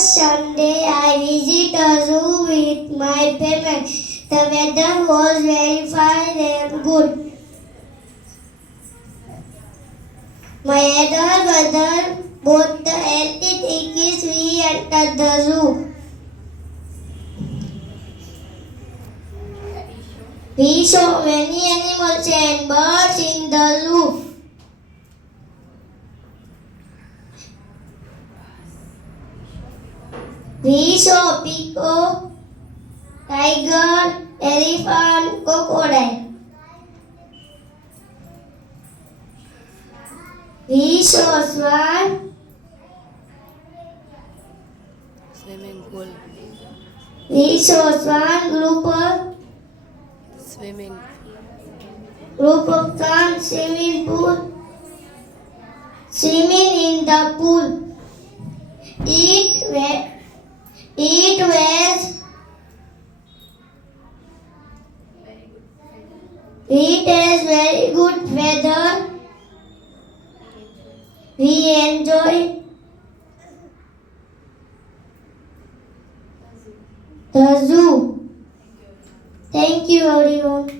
Last Sunday, I visited a zoo with my parents. The weather was very fine and good. My elder brother bought the empty tickets. We entered the zoo. We saw many animals and birds in the zoo. We saw peacock, tiger, elephant, crocodile. We saw swan. Swimming pool. We saw swan grouper. Swimming. Group of swans swimming pool. Swimming in the pool. It has very good weather. We enjoy the zoo. Thank you everyone.